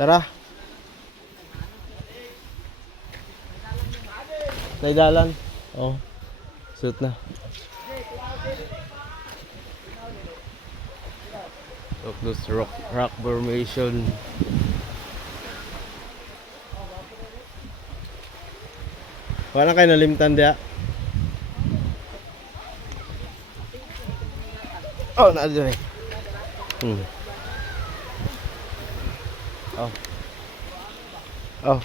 Tara. Naidalan. Oh. Suit na. Look, those rock formation. Wala kayo nalimtan diya. Oh, naadun eh. Oh. Oh.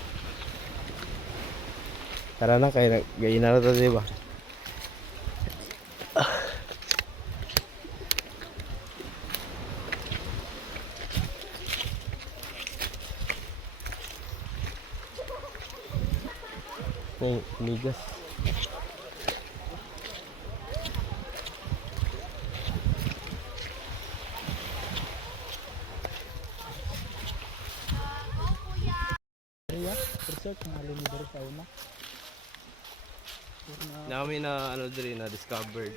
Tara na kayo, gayin na ito, diba? May migas. Namin na ano din na discovered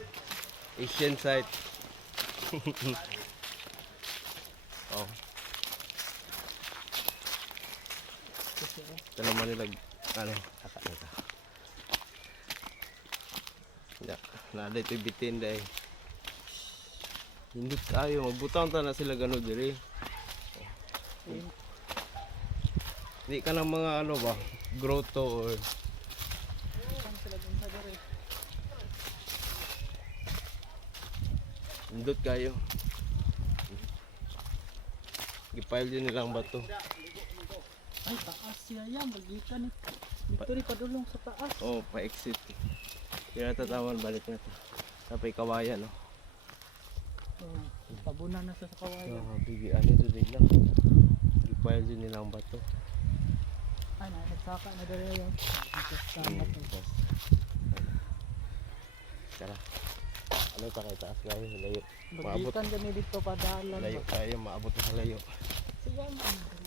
Asian site. Oh. Ito naman nilag ano kaka nito. Ya, nada ito bitin dai. Hindi tayo magbutang ta na sila gano diri. Hindi ka ng mga ano ba, grotto or indot kayo. Gipile din nilang bato. Ay, taas siya yan. Magikan eh. Dito rin padulong sa taas. Oh, pa-exit. Pinatatawan, balik na to. Tapay kawayan, no? Oh, pabunan na sa kawayan. So, bigian ito din lang. Gipile din nilang bato. Ay, nagsaka na dali yun. Tara. Ano pa kayo taas kayo? Layo. Magikan kami dito padalan. Layo tayo, maabot na sa layo. Sige, man.